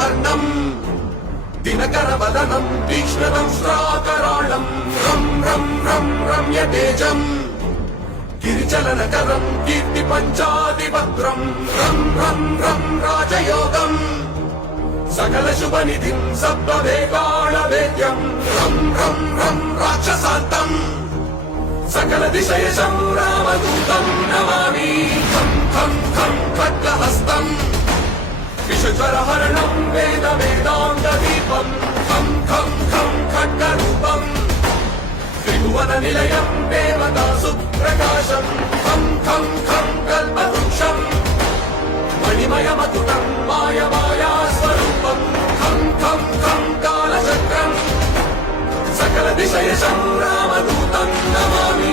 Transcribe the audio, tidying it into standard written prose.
వర్ణం దినకరవదనం తీక్ష్ణం శ్రాకరాళం రం రం రం రమ్య తేజం గిరిచలనకరం కీర్తి పంచాదిభద్రం రం రం రం రాజయోగం సకల శుభనిధిం సప్తవేగాళ వేద్యం రం రం రం రాక్షసాంతం సకల దిశయశం రామదూతం నమామి ఖం ఖం ఖం ఖడ్గహస్తం విషజ్వరహరణం వేద వేదాంగ దీపం ఖం ఖం ఖం ఖడ్గరూపం త్రిభువన నిలయం దేవతాసు ప్రకాశం ఖం ఖం ఖం కల్పవృక్షం మణిమయమతుటం మాయమాయా స్వరూపం ఖం ఖం ఖం కాలచక్రం సకల దిశయశం రామదూతం నమామి